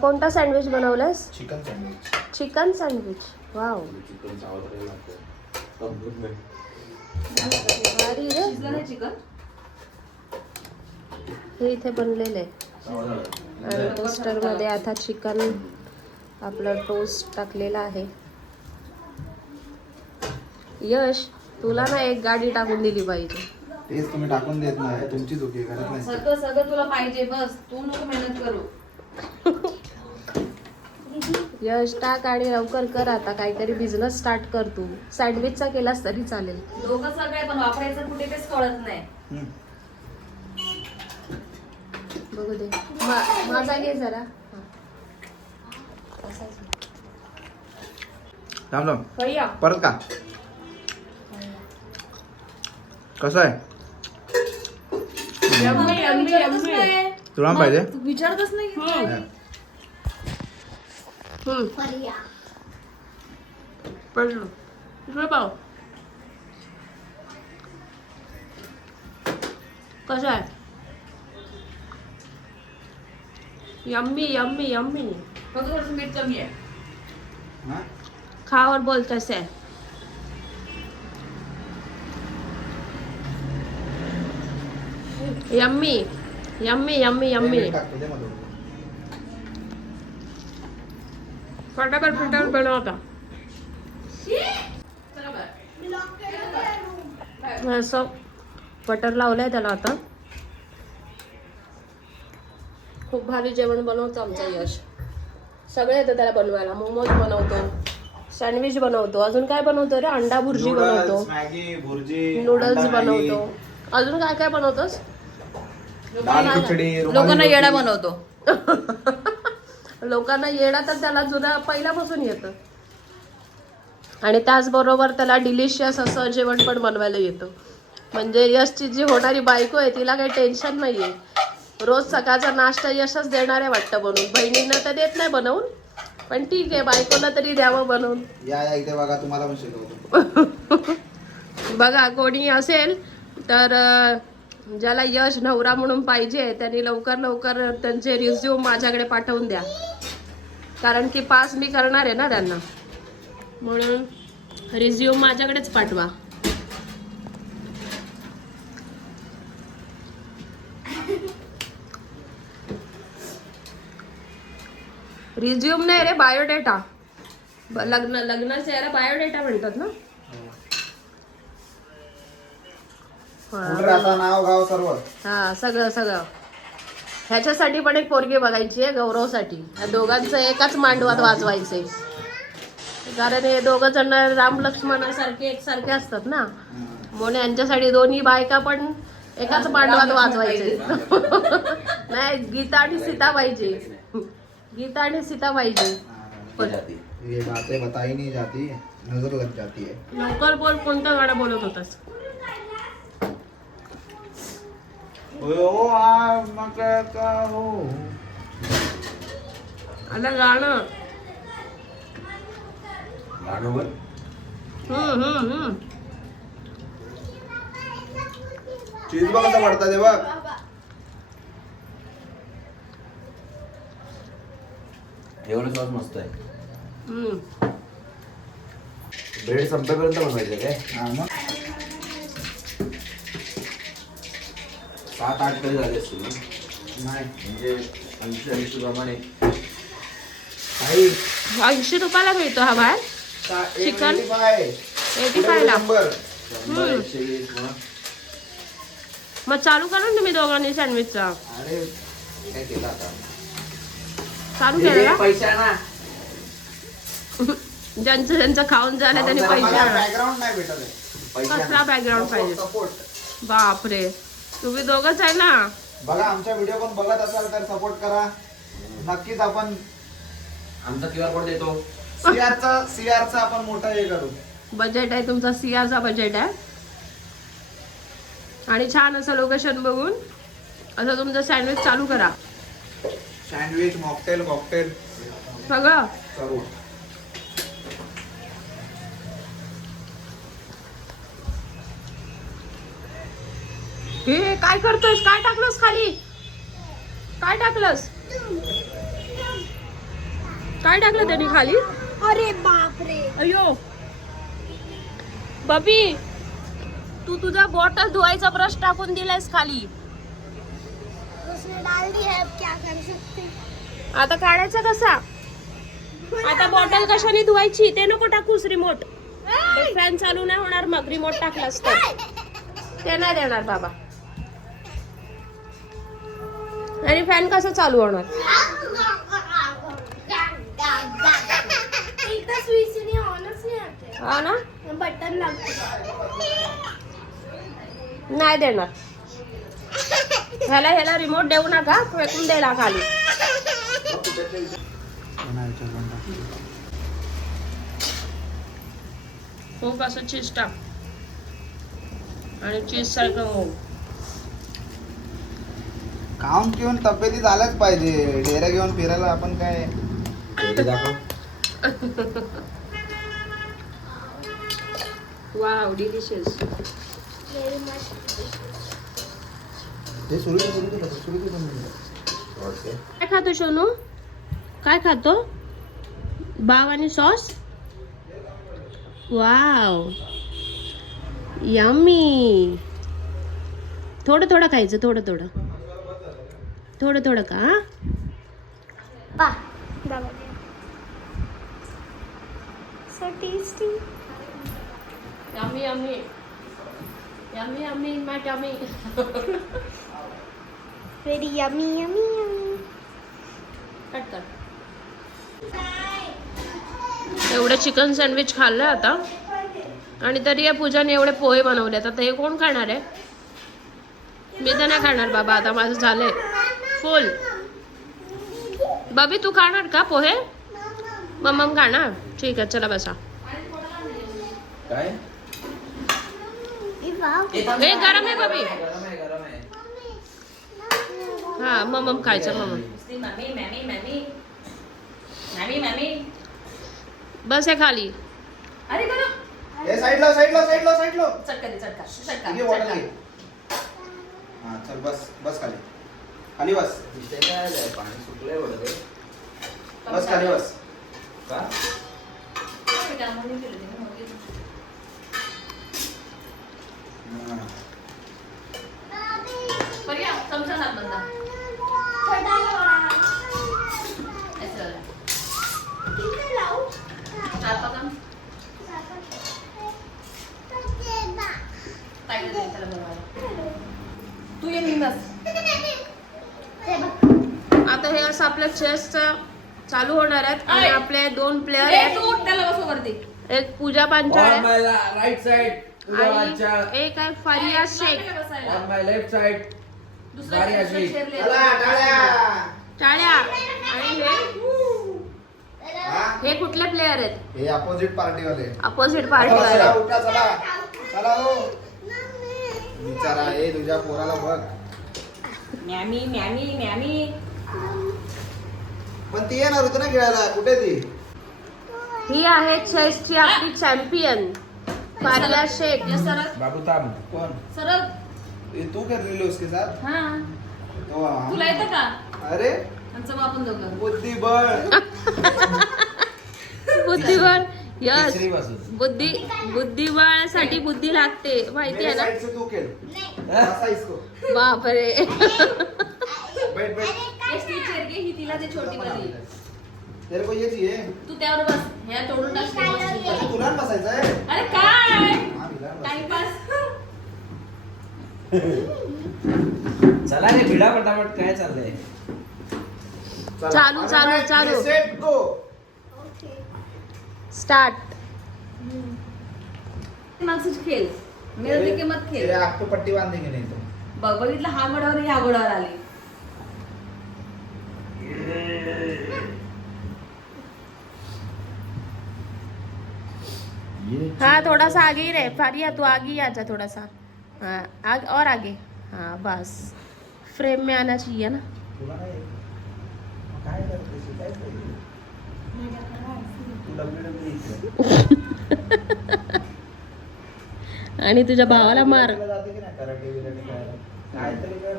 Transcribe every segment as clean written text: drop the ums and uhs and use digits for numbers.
कोणता सँडविच बनवलास? Chicken sandwich. Chicken sandwich. Wow, chicken चावत लागतं. भारी रे. चिकन हे इथे बनलेलं आहे आणि टोस्टरमध्ये आता चिकन आपलं टोस्ट टाकलेलं आहे. यश, तुला ना एक गाडी टाकून दिली पाहिजे. तेच तुम्ही टाकून देत नाही, तुमची चुकी करत नाही. सगळं तुला पाहिजे, बस तू नको मेहनत करू. यश, टाक आणि लवकर कर. आता काहीतरी बिझनेस स्टार्ट कर. तू सँडविचचा केलास तरी चालेल. दोघं सगळे पण वापरायचं कुठे तेच कळत नाही. बघू दे. माझा घे जरा. भैया परत का कसं आहे? विचारतच नाही. तुला पाहिजे? तू विचारतच नाही. कसं आहे? Yummy yummy yummy. फक्त थोडंसं मीठ कमी आहे. हा? खा और बोल कैसे है. Yummy yummy yummy yummy. टाकतो दे मला थोडं. फटाफट बनवता. चला बरं. असं बटर लावलंय त्याला आता. खूप भारी जेवण बनवतो आमचा यश. सगळे येतं त्याला बनवायला. मोमोज बनवतो, सँडविच बनवतो, अजून काय बनवतो रे? अंडा भुर्जी बनवतो, मॅगी, भुर्जी, नूडल्स अंडा मॅगी, बनवतो. अजून काय काय बनवतोस? दाल खिचडी, रुमाली लोकांना रोटी. येडा बनवतो. लोकांना येडा तर त्याला जुना पहिल्यापासून येतं. आणि त्याचबरोबर त्याला डिलिशियस असं जेवण पण बनवायला येतं. म्हणजे यशची जी होणारी बायको आहे तिला काही टेन्शन नाही आहे. रोज सकाळचा नाश्ता यशच देणार आहे वाटतं बनवून. बहिणींना तर देत नाही बनवून, पण ठीक आहे, बायकोला तरी द्यावं बनवून. या इथे बघा, तुम्हाला पण शिकवतो. बघा, कोणी असेल तर ज्याला यश नवरा म्हणून पाहिजे त्यांनी लवकर त्यांचे रिझ्यूम माझ्याकडे पाठवून द्या. कारण की पास मी करणार आहे ना त्यांना, म्हणून रिझ्यूम माझ्याकडेच पाठवा. रिझ्यूम नाही रे, बायोडेटा. लग्नाच्या याला बायोडेटा म्हणतात ना. कुठं राहता, नाव गाव सर्व. हा, सगळं. ह्याच्यासाठी पण एक पोरगी बघायची आहे, गौरवसाठी. या दोघांचं एकाच मांडवात वाजवायचंय. कारण हे दोघं जण राम लक्ष्मणासारखे एकसारखे असतात ना, म्हणून यांच्यासाठी दोन्ही बायका पण एकाच मांडवात वाजवायचे. नाही, गीता आणि सीता पाहिजे. गीता आणि सीता पाहिजे. ये बातें बताई नहीं जाती, नजर लग जाती है. लवकर बोल, कोणतं गाणं बोलत होतास? ओ आ मकर का हो. आता गाणं. गाणं. चीज बघ कसं पडतं ते बघ. एवढं सॉस मस्त आहे. ब्रेड संपेपर्यंत बनवायचं काय? हा मग 7-8 तरी झाले असतील नाही, म्हणजे 80 प्रमाणे. 80 रुपयाला मिळतो हा बाहेर चिकन. 85 ला. मग चालू करा ना तुम्ही दोघांनी सँडविचचा. अरे काय केलं आता? चालू केलं पैसा ना. ज्यांचं खाऊन झालं त्यांनी पैसे. बॅकग्राऊंड नाही भेटत आहे. कसला बॅकग्राऊंड पाहिजे? सपोर्ट. बापरे, तुम्ही दोघंच आहे ना. बघा, आमच्या व्हिडिओ पण बघत असाल तर सपोर्ट करा नक्कीच. आपण आमचा क्यूआर कोड देतो. सीआरचा आपण मोठा हे करू. बजेट आहे तुमचा, सीआरचा बजेट आहे. आणि छान असं लोकेशन बघून असं तुमचं सँडविच चालू करा. सँडविच, मॉकटेल, कॉकटेल सगळं. सर्व. हे काय करतोयस? काय टाकलंस खाली? काय टाकलंस? काय टाकलं त्यांनी खाली? अरे बाप रे, अयो बबी, तू तुझा बॉटल धुवायचा ब्रश टाकून दिलायस खाली. उसने डाल दी है, अब क्या कर सकते. आता काढायचा कसा? आता बॉटल कशाने धुवायची? ते नको टाकूस रिमोट. फॅन चालू नाही होणार मग रिमोट टाकलास तर. ते नाही देणार बाबा. आणि फॅन कसा चालू होणार? एकदा स्विच नाही ऑनच नाही होते, हा ना, बटन लागते. नाही देणार. ह्याला रिमोट देऊ नका, फेकून द्यायला खाली. खूप असं चीज टाक आणि चीज सारखं मऊ. खाऊन पिऊन तब्येती झाल्याच पाहिजे. डेऱ्या घेऊन फिरायला आपण काय. Wow delicious. Very much. हे सुरू काय खातो सोनू? काय खातो? बाव आणि सॉस. Wow yummy. थोडं थोडं खायचं, थोडं थोडं थोडं थोडं का? Bah. So tasty. Yummy yummy yummy yummy in my tummy. Very yummy, yummy, yummy. Cut कर. एवढे चिकन सँडविच खाल्लं आता आणि तरी या पूजाने एवढे पोहे बनवलेत. आता हे कोण खाणार आहे? मी तर नाही खाणार बाबा, आता माझं झालंय फुल. बबी तू खाणार का पोहे? मम्मम खाणार? ठीक आहे चला बसा. काय? Wow. हे गरम आहे बबी. गरम आहे, गरम आहे. हा मम्मम खायचं मम्मम. Mummy mummy mummy mummy mummy. बस हे खाली. अरे गरम. हे साईडला साईडला साईडला साईडला. चटका दे, चटका चटका घे बॉटल चटका. घे. हा चल बस बस खाली. खाली बस. दिसतंय काय झालंय? पाणी सुकलंय एवढं ते. बस खाली बस. का? ते कामाने केलं ते ना, मग घेतो. हा. पर्या, चमचा हात बंदा. छोटा वाला. ऐसे वाला. कितने लाऊं? 4-5 ग्राम. ताईला दे त्याला बनवायला. तू ये निघास. ते बघ. आता हे असं आपल्या चेस चालू होणार आहेत आणि ऐ. आपले 2 प्लेयर ए आहेत. तू त्याला बसव वरती. एक पूजा Panchal On my right side. तुझ्या आणि वाटच्या. एक आहे फारिया शेख. बसायला. On my left side. दुसरा गाडी दुसरा अशी. chair ले. चला टाळ्या. टाळ्या. आणि हा? हे कुठले प्लेयर आहेत? हे अपोजिट पार्टी वाले. अपोजिट चला पार्टी. उठा चला. चला हो. विचारा हे तुझ्या पोराला बघ. मॅमी मॅमी मॅमी. पण ती येणार होती ना खेळायला. कुठे ती? ही आहे चेसची आपली चॅम्पियन फारिया शेख. ये सरळ बाबू थांब. कोण? सरळ. ये तू खेल रही उसके साथ? हा. तो हम. तुला येतं का? अरे आमचं आपण दोघं. बुद्धिबळ. बुद्धिबळ. यस तिसरी बाजू. बुद्धिबळासाठी बुद्धी लागते माहिती आहे मेरे ना. साइड से तू खेल. ऐसा इसको. बापरे. बैठ बैठ. एसटी चेअर घे, ही तिला दे छोटी वाली. तेरे को ये चाहिए. तू त्यावर बस. ह्या तोडून टाक. अरे तुला बसायचं आहे. अरे काय? हा, हिला बस. टाइमपास. चला रे भिडा पटापट काय चाललंय? चला. चालू, अरे चालू, बैठ, चालू. ये सेट गो. स्टार्ट. मागचं खेळ. मेरे के मत तेरे खेळ. आग पे पट्टी बांधेंगे नहीं तो. बघ बघितलं, हा घोडावर ह्या घोडावर आली. हाँ थोड़ा सा आगे ही रहे फारिया, तू आगे ही आ जा थोड़ा सा. हाँ आगे और आगे. हाँ बस फ्रेम में आना चाहिए ना. तुला नाही. काय करतेस? काय करतेस? तू WWE खेळ. आणि तुझ्या भावाला मार. जाते की नाही कराटे बिराटे खेळायला? काहीतरी कर.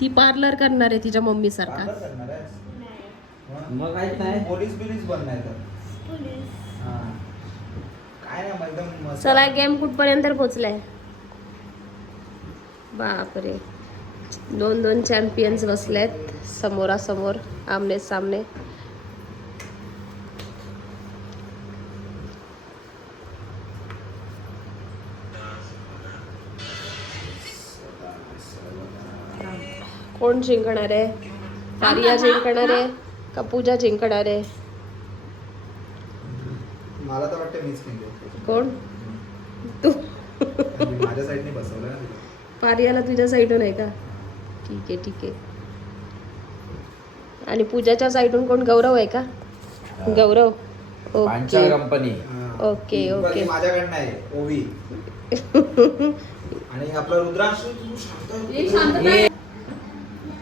ती पार्लर करणार आहे तिच्या मम्मी सारखा. पार्लर करणार आहेस? मग काहीच नाही. पोलीस बिलीस बनणार तर. पुलिस हा. काय नाही एकदम मस्त. चला गेम कुठपर्यंत पोहोचलाय. बापरे, 2 चॅम्पियन्स बसलेत समोरासमोर, आमने सामने. कोण जिंकणार आहे? पारिया जिंकणार आहे का पूजा जिंकणार आहे? मला तर वाटतं मीच केली. कोण? तू. माझ्या साईडने बसवलं ना तिला. पारियाला तुझ्या साईडून आहे का? ठीक आहे ठीक आहे. आणि पूजाच्या साईडून कोण? गौरव आहे का? गौरव. पांचा ओके कंपनी. हा. ओके, ती ओके. बाकी माझ्याकडनं आहे ओवी. आणि आपला रुद्रांश तू शांत. एक शांतता आहे.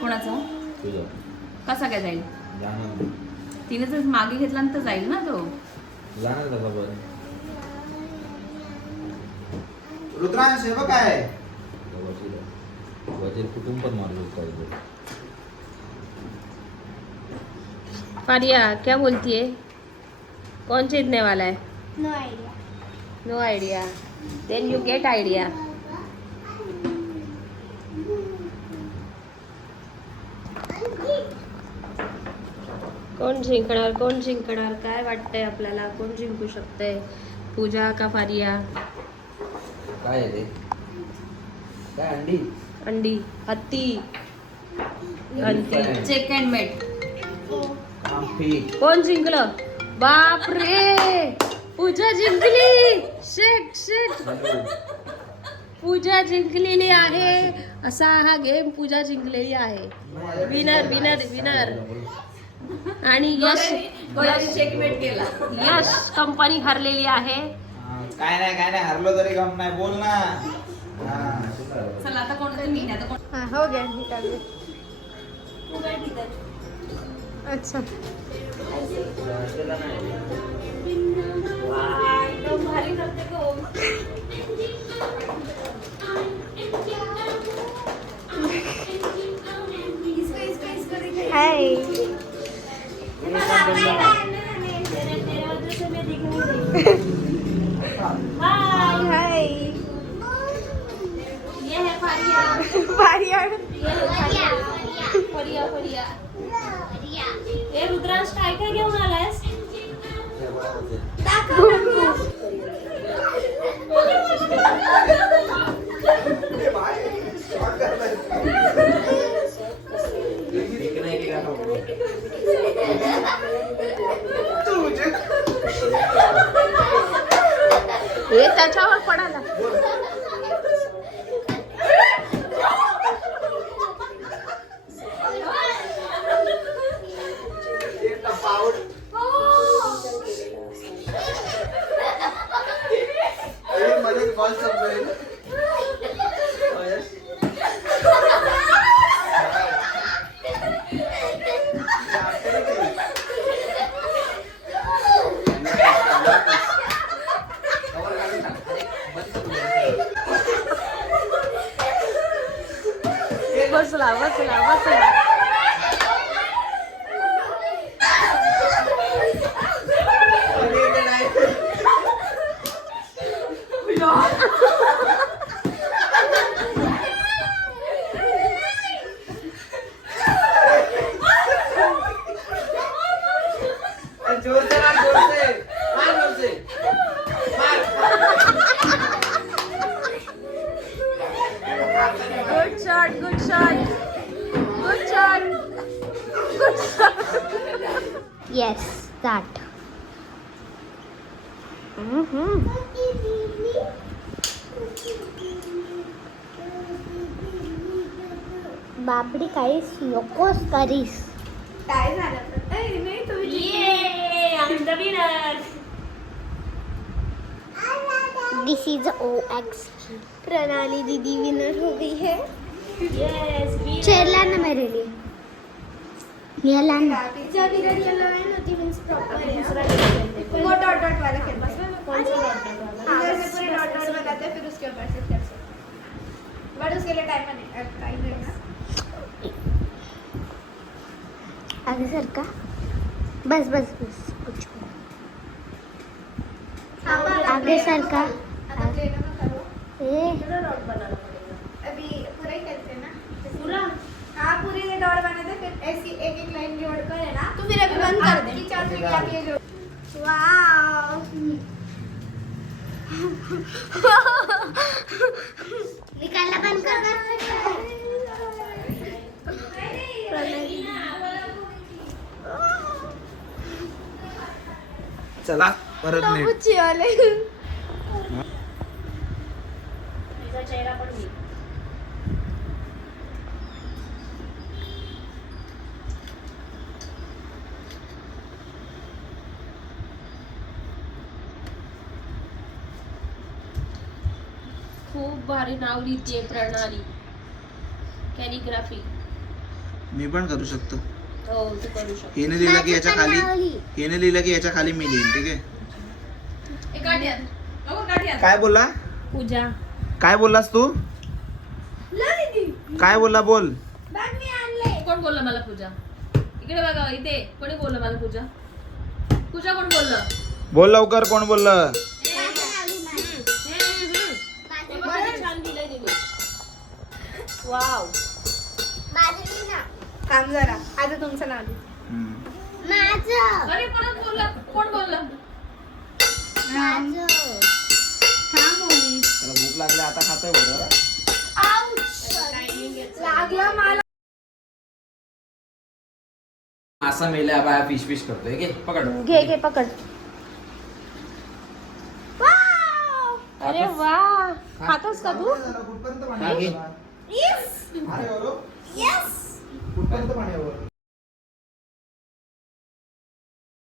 कोणाचं? तुझं. कसा काय जाईल? जाणार. तिने जर मागे घेतला तर जाईल ना तो. जाणार का बरं? रुद्रांश हे बघ काय. वजीर कुटुंब पण मारू शकतो. पारिया क्या बोलती है? कौन जीतने वाला है? No idea. No idea. Then you get idea. कोण जिंकणार? कोण जिंकणार? काय वाटतंय आपल्याला? कोण जिंकू शकतंय? पूजा का पारिया? काय आहे ते? काय अंडी? अंडी, हत्ती. Elephant. चेक अँड मेट. काफी. कोण जिंकलं? बाप रे, पूजा जिंकली. शेक शेक. पूजा जिंकलेली आहे. असा हा गेम पूजा जिंकलेली आहे. Winner winner winner. आणि यश चेकमेट केला. यश कंपनी हरलेली आहे. काय नाही हरलो तरी गम नाही बोल ना. हा. चला आता कोणतरी मी आता कोण. हाँ हो गया निकाल दे. तू काय तिथं? अच्छा एकदम भारी करते गं. हाय. हाय. ये है फारिया. पारिया. फरिया फरिया. ए रुद्रांश काय काय घेऊन आलायस? हे त्याच्यावर पडायला. मध्ये बॉल संपवेल. बसला बसला बसला. Good shot good shot good shot good shot. Yes, that. बापडी काहीच नकोस करीस. काय झालं? ये I am the winner. This is OX. प्रणाली दीदी विनर हो गई है. Yes winner. चेयर लाना मेरे लिए. ये लाना. जब इधर येलो है ना ती मींस प्रॉपर है. वो डॉट डॉट वाला खेल बस. कौन सा डॉट डॉट वाला? इधर से पूरे डॉट डॉट बताते हैं फिर उसके ऊपर से कर सकते. बट उसके लिए टाइम है ना. आगे सर का बस बस बस कुछ आगे सरका ए अभी पूरा ही करते हैं ना पूरा हाँ पूरी ये डॉट बनाते फिर ऐसी एक एक लाइन जोड़कर है ना तो फिर अभी बंद कर दे चाहते कि आप ये जो वाओ निकालना बंद कर चला परत नीट तिचा चेहरा पण घे. खूप भारी नाव लिहितीये प्रणाली कॅलिग्राफी. मी पण करू शकतो. हो तू करू शकतो. हिने लिहिलं की याच्या खाली हिने लिहिलं की याच्या खाली मी लिहीन. ठीक आहे. काय बोलला पूजा काय बोललास तू काय बोलला बोल. कोण बोललं मला पूजा? इकडे बघा इथे कोणी बोललं मला पूजा? पूजा कोण बोललं? बोल लवकर कोण बोललं. छान दिलंय तुम्ही. वाव. काम जरा आता तुमचं नाव लिह. माझं अरे परत बोलला कोण बोललं? माझं त्याला भूक लागली आता खातोय बरं. लागला मला मासा मेल्या बाया फिश फिश करतोय घे पकड. घे घे पकड. अरे वा खातोस का तू? कुठपर्यंत हा, घे. पाणी? अरे, कुठपर्यंत पाणी आहे वर?